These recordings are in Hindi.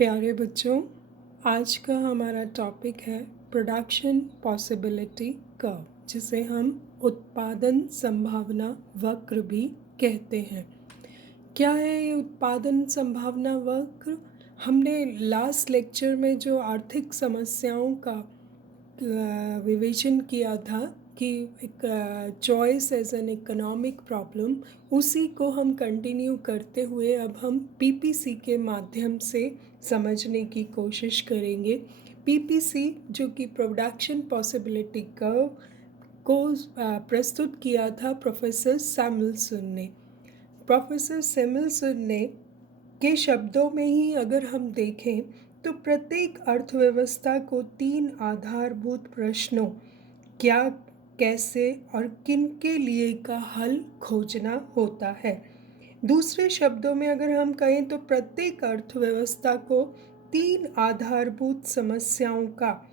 प्यारे बच्चों, आज का हमारा टॉपिक है प्रोडक्शन पॉसिबिलिटी कर्व, जिसे हम उत्पादन संभावना वक्र भी कहते हैं। क्या है ये उत्पादन संभावना वक्र? हमने लास्ट लेक्चर में जो आर्थिक समस्याओं का विवेचन किया था कि एक choice as an economic problem, उसी को हम कंटिन्यू करते हुए अब हम पीपीसी के माध्यम से समझने की कोशिश करेंगे। पीपीसी जो कि प्रोडक्शन पॉसिबिलिटी कर्व को प्रस्तुत किया था प्रोफेसर सैमुअल्सन ने। प्रोफेसर सैमुअल्सन ने के शब्दों में ही अगर हम देखें तो प्रत्येक अर्थव्यवस्था को 3 आधारभूत प्रश्नों क्या, कैसे और किन के लिए का हल खोजना होता है। दूसरे शब्दों में अगर हम कहें तो प्रत्येक अर्थव्यवस्था को 3 आधारभूत समस्याओं का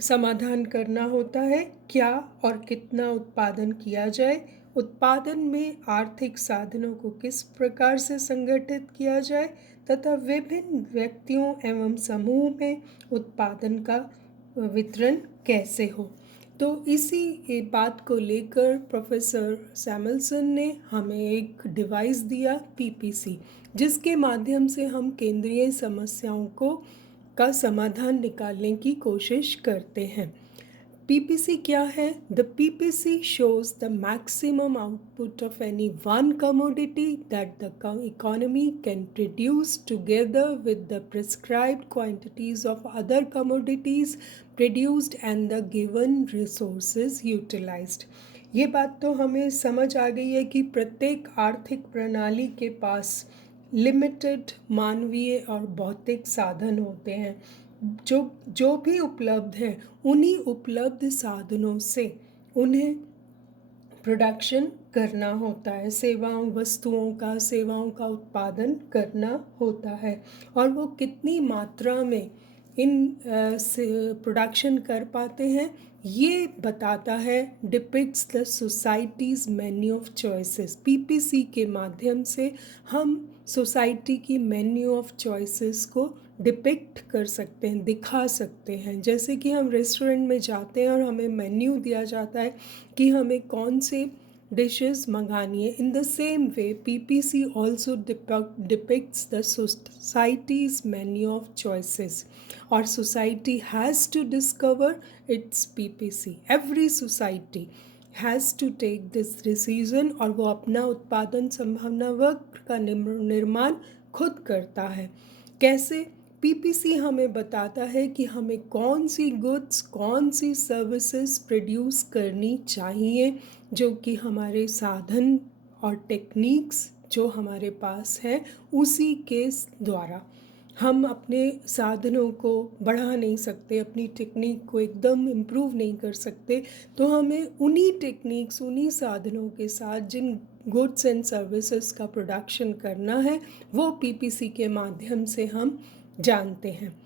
समाधान करना होता है। क्या और कितना उत्पादन किया जाए, उत्पादन में आर्थिक साधनों को किस प्रकार से संगठित किया जाए तथा विभिन्न व्यक्तियों एवं समूह में उत्पादन का वितरण कैसे हो। तो इसी बात को लेकर प्रोफेसर सैमुअल्सन ने हमें एक डिवाइस दिया पीपीसी, जिसके माध्यम से हम केंद्रीय समस्याओं का समाधान निकालने की कोशिश करते हैं। पीपीसी क्या है? The PPC shows the maximum output of any one commodity that the economy can produce together with the prescribed quantities of other commodities produced and the given resources utilized। ये बात तो हमें समझ आ गई है कि प्रत्येक आर्थिक प्रणाली के पास लिमिटेड मानवीय और भौतिक साधन होते हैं। जो भी उपलब्ध हैं, उन्हीं उपलब्ध साधनों से उन्हें प्रोडक्शन करना होता है, सेवाओं का उत्पादन करना होता है। और वो कितनी मात्रा में इन प्रोडक्शन कर पाते हैं, ये बताता है, depicts the society's menu of choices. PPC के माध्यम से हम सोसाइटी की मेन्यू ऑफ चॉइसेस को डिपिक्ट कर सकते हैं, दिखा सकते हैं। जैसे कि हम रेस्टोरेंट में जाते हैं और हमें मेन्यू दिया जाता है कि हमें कौन से डिशेस मंगानी है। In the same way PPC also depicts the society's menu of choices, और society has to discover its PPC. Every society has to take this decision, और वो अपना उत्पादन संभावना वक्र का निर्माण खुद करता है। कैसे? पीपीसी हमें बताता है कि हमें कौन सी गुड्स, कौन सी सर्विसेज प्रोड्यूस करनी चाहिए, जो कि हमारे साधन और टेक्निक्स जो हमारे पास है उसी के द्वारा। हम अपने साधनों को बढ़ा नहीं सकते, अपनी टेक्निक को एकदम इम्प्रूव नहीं कर सकते, तो हमें उन्हीं टेक्निक्स, उन्हीं साधनों के साथ जिन गुड्स एंड सर्विसेज का प्रोडक्शन करना है, वो पीपीसी के माध्यम से हम जानते हैं।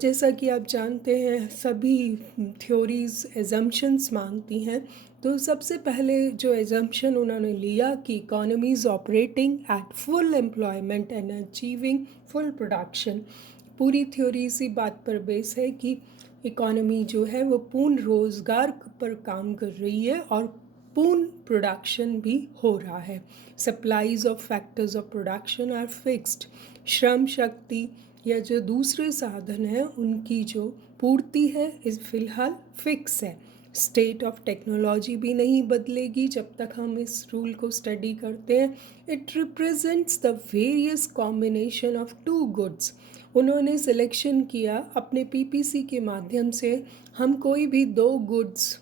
जैसा कि आप जानते हैं, सभी थ्योरीज़ एजम्पशंस मांगती हैं। तो सबसे पहले जो एजम्पशन उन्होंने लिया कि economies operating at full employment and achieving full production. पूरी थ्योरी इसी बात पर बेस है कि इकोनॉमी जो है वो पूर्ण रोज़गार पर काम कर रही है और पूर्ण प्रोडक्शन भी हो रहा है। Supplies of factors of production are fixed. श्रम शक्ति या जो दूसरे साधन हैं उनकी जो पूर्ति है इस फिलहाल फिक्स है। स्टेट ऑफ टेक्नोलॉजी भी नहीं बदलेगी जब तक हम इस रूल को स्टडी करते हैं। It represents the various combination of two goods. उन्होंने सिलेक्शन किया अपने पीपीसी के माध्यम से, हम कोई भी 2 गुड्स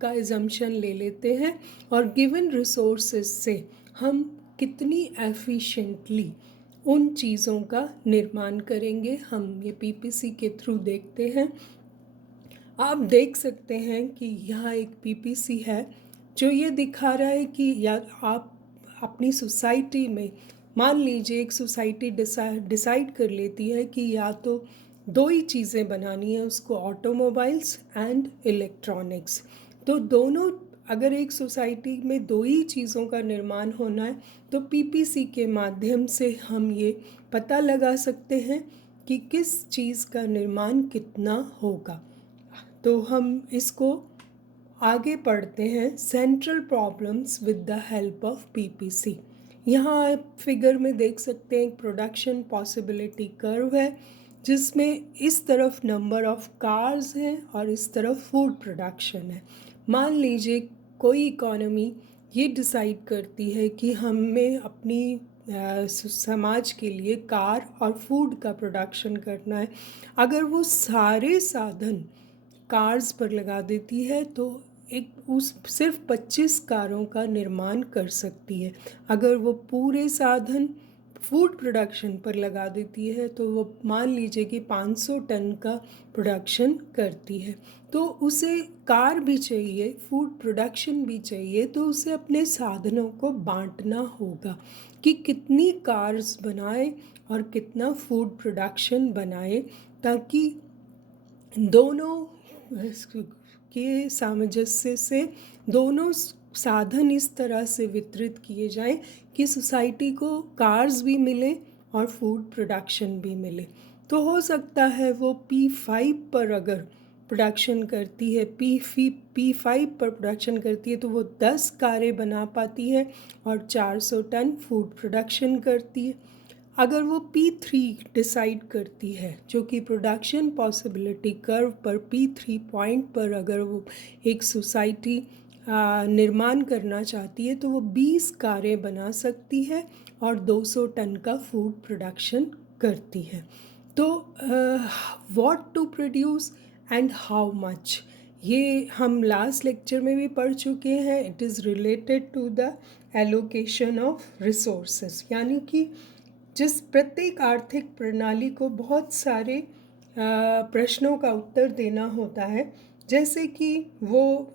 का एजम्पशन ले लेते हैं और गिवन रिसोर्सेज से हम कितनी एफिशिएंटली उन चीज़ों का निर्माण करेंगे, हम ये पीपीसी के थ्रू देखते हैं। आप देख सकते हैं कि यहाँ एक पीपीसी है जो ये दिखा रहा है कि या आप अपनी सोसाइटी में, मान लीजिए एक सोसाइटी डिसाइड कर लेती है कि या तो 2 ही चीज़ें बनानी है उसको, ऑटोमोबाइल्स एंड इलेक्ट्रॉनिक्स। तो दोनों अगर एक सोसाइटी में दो ही चीज़ों का निर्माण होना है तो पीपीसी के माध्यम से हम ये पता लगा सकते हैं कि किस चीज़ का निर्माण कितना होगा। तो हम इसको आगे पढ़ते हैं, central problems with the help of PPC. यहाँ आप फिगर में देख सकते हैं एक प्रोडक्शन पॉसिबिलिटी कर्व है जिसमें इस तरफ नंबर ऑफ कार्स हैं और इस तरफ फूड प्रोडक्शन है। मान लीजिए कोई इकोनॉमी ये डिसाइड करती है कि हमें अपनी समाज के लिए कार और फूड का प्रोडक्शन करना है। अगर वो सारे साधन कार्स पर लगा देती है तो एक उस सिर्फ 25 कारों का निर्माण कर सकती है। अगर वो पूरे साधन फूड प्रोडक्शन पर लगा देती है तो वो मान लीजिए कि 500 टन का प्रोडक्शन करती है। तो उसे कार भी चाहिए, फूड प्रोडक्शन भी चाहिए, तो उसे अपने साधनों को बांटना होगा कि कितनी कार्स बनाए और कितना फूड प्रोडक्शन बनाए, ताकि दोनों के सामंजस्य से दोनों साधन इस तरह से वितरित किए जाएं कि सोसाइटी को कार्स भी मिले और फूड प्रोडक्शन भी मिले। तो हो सकता है वो P5 पर अगर प्रोडक्शन करती है, P5 पर प्रोडक्शन करती है तो वो 10 कारें बना पाती है और 400 टन फूड प्रोडक्शन करती है। अगर वो P3 डिसाइड करती है, जो कि प्रोडक्शन पॉसिबिलिटी कर्व पर P3 पॉइंट पर अगर वो एक सोसाइटी निर्माण करना चाहती है तो वो 20 कारें बना सकती है और 200 टन का फूड प्रोडक्शन करती है। तो what to produce and how much, ये हम लास्ट लेक्चर में भी पढ़ चुके हैं। It is related to the allocation of resources, यानी कि जिस प्रत्येक आर्थिक प्रणाली को बहुत सारे प्रश्नों का उत्तर देना होता है, जैसे कि वो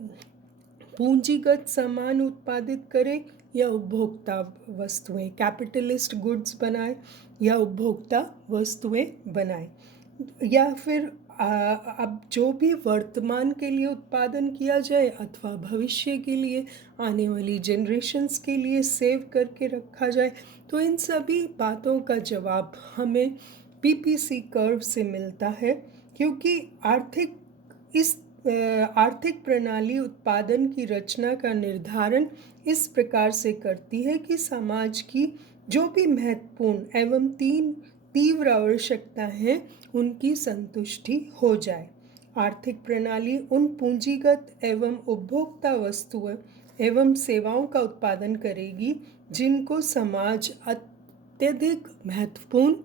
पूंजीगत सामान उत्पादित करे या उपभोक्ता वस्तुएं, कैपिटलिस्ट गुड्स बनाए या उपभोक्ता वस्तुएं बनाए, या फिर अब जो भी वर्तमान के लिए उत्पादन किया जाए अथवा भविष्य के लिए, आने वाली जनरेशन्स के लिए सेव करके रखा जाए। तो इन सभी बातों का जवाब हमें पीपीसी कर्व से मिलता है, क्योंकि आर्थिक प्रणाली उत्पादन की रचना का निर्धारण इस प्रकार से करती है कि समाज की जो भी महत्वपूर्ण एवं तीव्र आवश्यकताएं हैं उनकी संतुष्टि हो जाए। आर्थिक प्रणाली उन पूंजीगत एवं उपभोक्ता वस्तुओं एवं सेवाओं का उत्पादन करेगी जिनको समाज अत्यधिक महत्वपूर्ण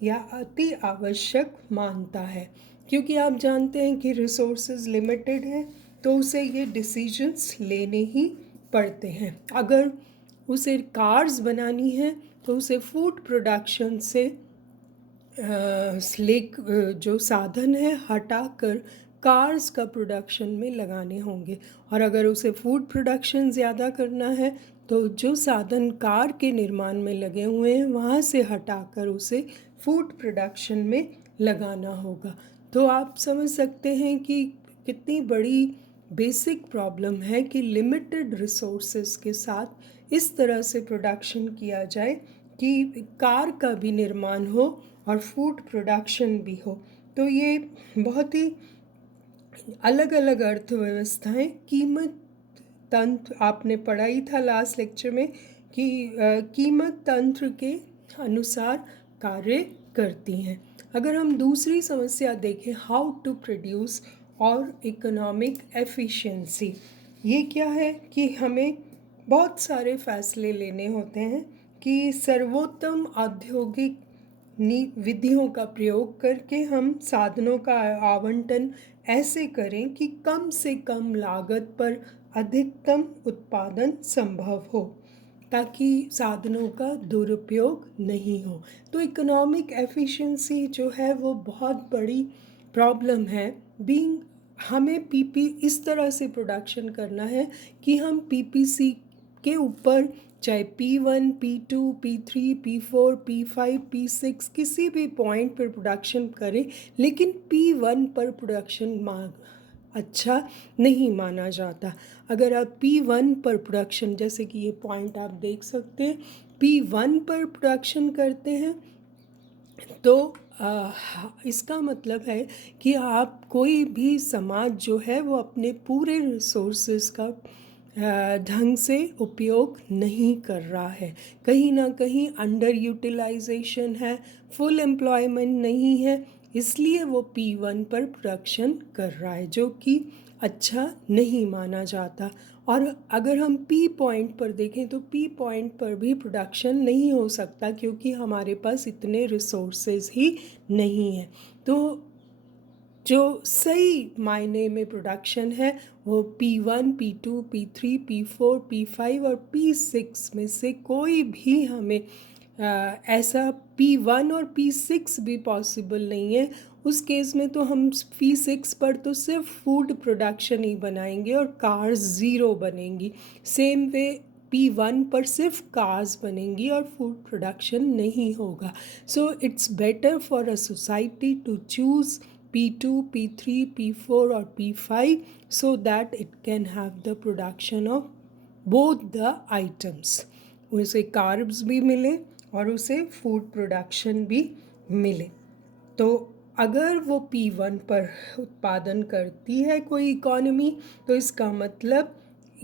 या अति आवश्यक मानता है। क्योंकि आप जानते हैं कि रिसोर्सेज लिमिटेड हैं तो उसे ये डिसीजंस लेने ही पड़ते हैं। अगर उसे कार्स बनानी है तो उसे फूड प्रोडक्शन से जो साधन है हटाकर कार्स का प्रोडक्शन में लगाने होंगे, और अगर उसे फूड प्रोडक्शन ज़्यादा करना है तो जो साधन कार के निर्माण में लगे हुए हैं वहाँ से हटाकर उसे फूड प्रोडक्शन में लगाना होगा। तो आप समझ सकते हैं कि कितनी बड़ी बेसिक प्रॉब्लम है कि लिमिटेड रिसोर्सेज के साथ इस तरह से प्रोडक्शन किया जाए कि कार का भी निर्माण हो और फूड प्रोडक्शन भी हो। तो ये बहुत ही अलग अलग अर्थव्यवस्थाएं, कीमत तंत्र आपने पढ़ा ही था लास्ट लेक्चर में कि कीमत तंत्र के अनुसार कार्य करती हैं। अगर हम दूसरी समस्या देखें, हाउ टू प्रोड्यूस और इकोनॉमिक एफिशिएंसी, ये क्या है कि हमें बहुत सारे फैसले लेने होते हैं कि सर्वोत्तम औद्योगिक विधियों का प्रयोग करके हम साधनों का आवंटन ऐसे करें कि कम से कम लागत पर अधिकतम उत्पादन संभव हो, ताकि साधनों का दुरुपयोग नहीं हो। तो इकोनॉमिक एफिशिएंसी जो है वो बहुत बड़ी प्रॉब्लम है। हमें इस तरह से प्रोडक्शन करना है कि हम पीपीसी के ऊपर चाहे P1, P2, P3, P4, P5, P6 किसी भी पॉइंट पर प्रोडक्शन करें, लेकिन P1 पर प्रोडक्शन अच्छा नहीं माना जाता। अगर आप P1 पर प्रोडक्शन, जैसे कि ये पॉइंट आप देख सकते हैं, P1 पर प्रोडक्शन करते हैं तो इसका मतलब है कि आप कोई भी समाज जो है वो अपने पूरे रिसोर्सेज का ढंग से उपयोग नहीं कर रहा है। कहीं ना कहीं अंडर यूटिलाइजेशन है, फुल एम्प्लॉयमेंट नहीं है, इसलिए वो P1 पर प्रोडक्शन कर रहा है, जो कि अच्छा नहीं माना जाता। और अगर हम P पॉइंट पर देखें तो P पॉइंट पर भी प्रोडक्शन नहीं हो सकता, क्योंकि हमारे पास इतने रिसोर्सेज ही नहीं है। तो जो सही मायने में प्रोडक्शन है वो P1, P2, P3, P4, P5 और P6 में से कोई भी हमें ऐसा P1 और P6 भी पॉसिबल नहीं है। उस केस में तो हम P6 पर तो सिर्फ फूड प्रोडक्शन ही बनाएंगे और कार्स ज़ीरो बनेंगी। सेम वे P1 पर सिर्फ कार्स बनेंगी और फूड प्रोडक्शन नहीं होगा। So it's better for a society to choose P2, P3, P4 और P5 so that it can have the production of both the items. उसे कार्ब्स भी मिले और उसे फूड प्रोडक्शन भी मिले। तो अगर वो P1 पर उत्पादन करती है कोई इकोनॉमी, तो इसका मतलब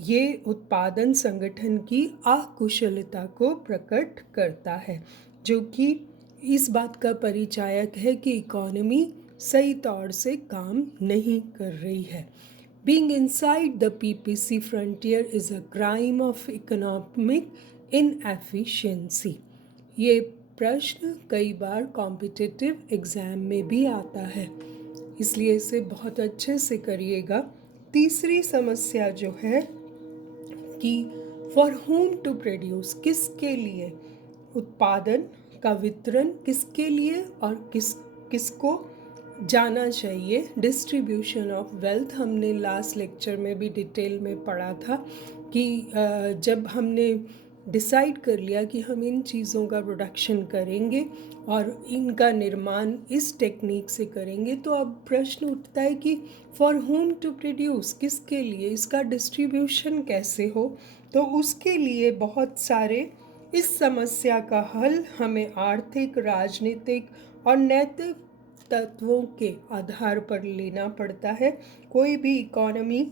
ये उत्पादन संगठन की अकुशलता को प्रकट करता है, जो कि इस बात का परिचायक है कि इकोनॉमी सही तौर से काम नहीं कर रही है। Being inside the PPC frontier is a crime of economic inefficiency. ये प्रश्न कई बार कॉम्पिटिटिव एग्ज़ाम में भी आता है, इसलिए इसे बहुत अच्छे से करिएगा। तीसरी समस्या जो है कि फॉर होम टू प्रोड्यूस, किसके लिए उत्पादन का वितरण, किसके लिए और किसको जाना चाहिए। डिस्ट्रीब्यूशन ऑफ वेल्थ हमने लास्ट लेक्चर में भी डिटेल में पढ़ा था कि जब हमने डिसाइड कर लिया कि हम इन चीज़ों का प्रोडक्शन करेंगे और इनका निर्माण इस टेक्निक से करेंगे, तो अब प्रश्न उठता है कि फॉर होम टू प्रोड्यूस, किसके लिए, इसका डिस्ट्रीब्यूशन कैसे हो। तो उसके लिए बहुत सारे इस समस्या का हल हमें आर्थिक, राजनीतिक और नैतिक तत्वों के आधार पर लेना पड़ता है। कोई भी इकोनॉमी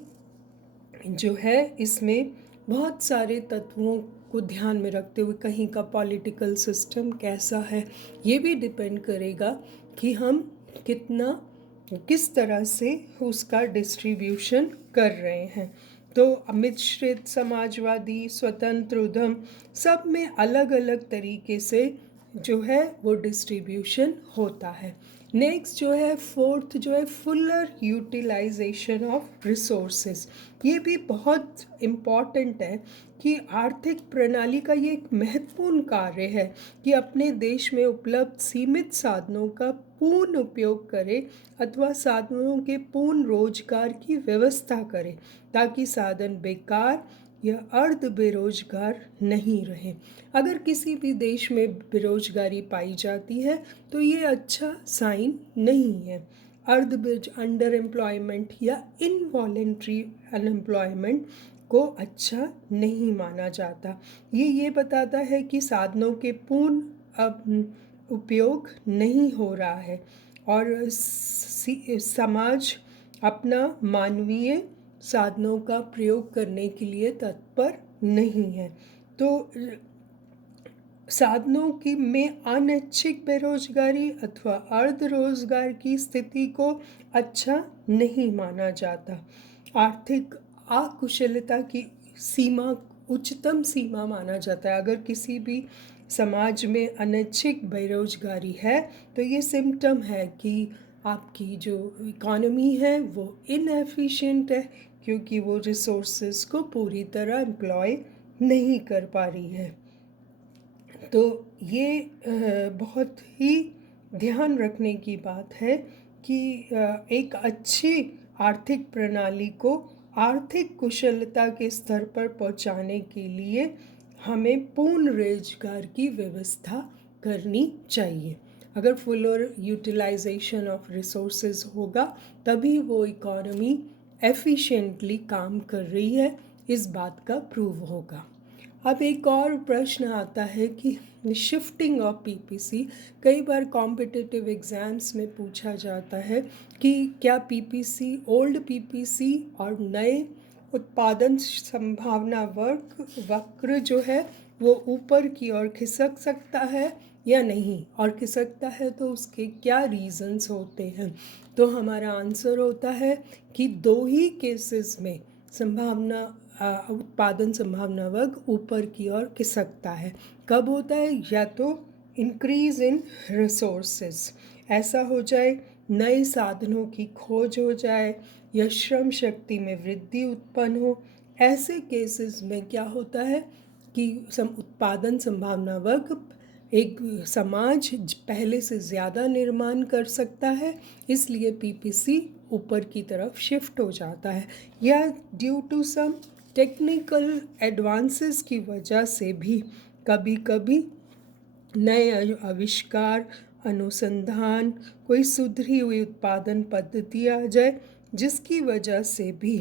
जो है इसमें बहुत सारे तत्वों को ध्यान में रखते हुए, कहीं का पॉलिटिकल सिस्टम कैसा है, ये भी डिपेंड करेगा कि हम किस तरह से उसका डिस्ट्रीब्यूशन कर रहे हैं। तो मिश्रित, समाजवादी, स्वतंत्र उद्यम, सब में अलग अलग तरीके से जो है वो डिस्ट्रीब्यूशन होता है। नेक्स्ट जो है फोर्थ जो है फुलर यूटिलाइजेशन ऑफ रिसोर्सेज। ये भी बहुत इम्पॉर्टेंट है कि आर्थिक प्रणाली का ये एक महत्वपूर्ण कार्य है कि अपने देश में उपलब्ध सीमित साधनों का पूर्ण उपयोग करे अथवा साधनों के पूर्ण रोजगार की व्यवस्था करे, ताकि साधन बेकार या अर्ध बेरोजगार नहीं रहे। अगर किसी भी देश में बेरोजगारी पाई जाती है तो ये अच्छा साइन नहीं है। अंडर एम्प्लॉयमेंट या इनवॉलेंट्री अनएम्प्लॉयमेंट को अच्छा नहीं माना जाता। ये बताता है कि साधनों के पूर्ण उपयोग नहीं हो रहा है और समाज अपना मानवीय साधनों का प्रयोग करने के लिए तत्पर नहीं है। तो साधनों की में अनैच्छिक बेरोजगारी अथवा अर्ध रोजगार की स्थिति को अच्छा नहीं माना जाता। आर्थिक अकुशलता की सीमा उच्चतम सीमा माना जाता है। अगर किसी भी समाज में अनैच्छिक बेरोजगारी है तो ये सिम्टम है कि आपकी जो इकोनॉमी है वो इनएफिशिएंट है, क्योंकि वो रिसोर्सेज को पूरी तरह एम्प्लॉय नहीं कर पा रही है। तो ये बहुत ही ध्यान रखने की बात है कि एक अच्छी आर्थिक प्रणाली को आर्थिक कुशलता के स्तर पर पहुंचाने के लिए हमें पूर्ण रोजगार की व्यवस्था करनी चाहिए। अगर फुलर यूटिलाइजेशन ऑफ रिसोर्सेज होगा तभी वो इकोनॉमी एफिशिएंटली काम कर रही है, इस बात का प्रूव होगा। अब एक और प्रश्न आता है कि शिफ्टिंग ऑफ पीपीसी कई बार कॉम्पिटिटिव एग्ज़ाम्स में पूछा जाता है कि क्या पीपीसी ओल्ड पीपीसी और नए उत्पादन संभावना वक्र जो है वो ऊपर की ओर खिसक सकता है या नहीं, और खिसकता है तो उसके क्या रीज़न्स होते हैं। तो हमारा आंसर होता है कि दो ही केसेस में उत्पादन संभावना वर्ग ऊपर की ओर खिसकता है। कब होता है? या तो इंक्रीज इन रिसोर्सेज, ऐसा हो जाए, नए साधनों की खोज हो जाए, या श्रम शक्ति में वृद्धि उत्पन्न हो। ऐसे केसेस में क्या होता है कि उत्पादन संभावना वर्ग एक समाज पहले से ज़्यादा निर्माण कर सकता है, इसलिए पीपीसी ऊपर की तरफ शिफ्ट हो जाता है। या due to some technical advances की वजह से भी कभी कभी नए आविष्कार, अनुसंधान, कोई सुधरी हुई उत्पादन पद्धति आ जाए, जिसकी वजह से भी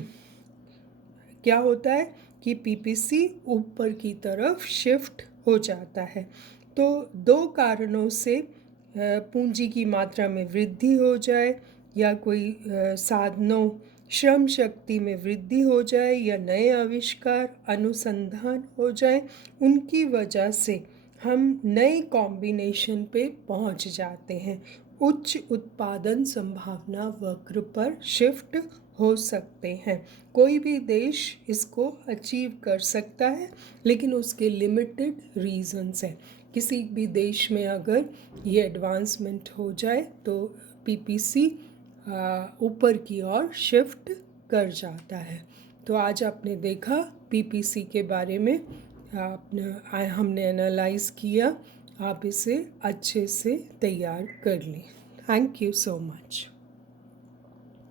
क्या होता है कि पीपीसी ऊपर की तरफ शिफ्ट हो जाता है। तो दो कारणों से पूंजी की मात्रा में वृद्धि हो जाए, या कोई साधनों श्रम शक्ति में वृद्धि हो जाए, या नए आविष्कार अनुसंधान हो जाए, उनकी वजह से हम नए कॉम्बिनेशन पे पहुंच जाते हैं, उच्च उत्पादन संभावना वक्र पर शिफ्ट हो सकते हैं। कोई भी देश इसको अचीव कर सकता है, लेकिन उसके लिमिटेड रीजंस हैं। किसी भी देश में अगर ये एडवांसमेंट हो जाए तो पीपीसी ऊपर की ओर शिफ्ट कर जाता है। तो आज आपने देखा पीपीसी के बारे में, हमने एनालाइज किया। आप इसे अच्छे से तैयार कर लें। Thank you so much.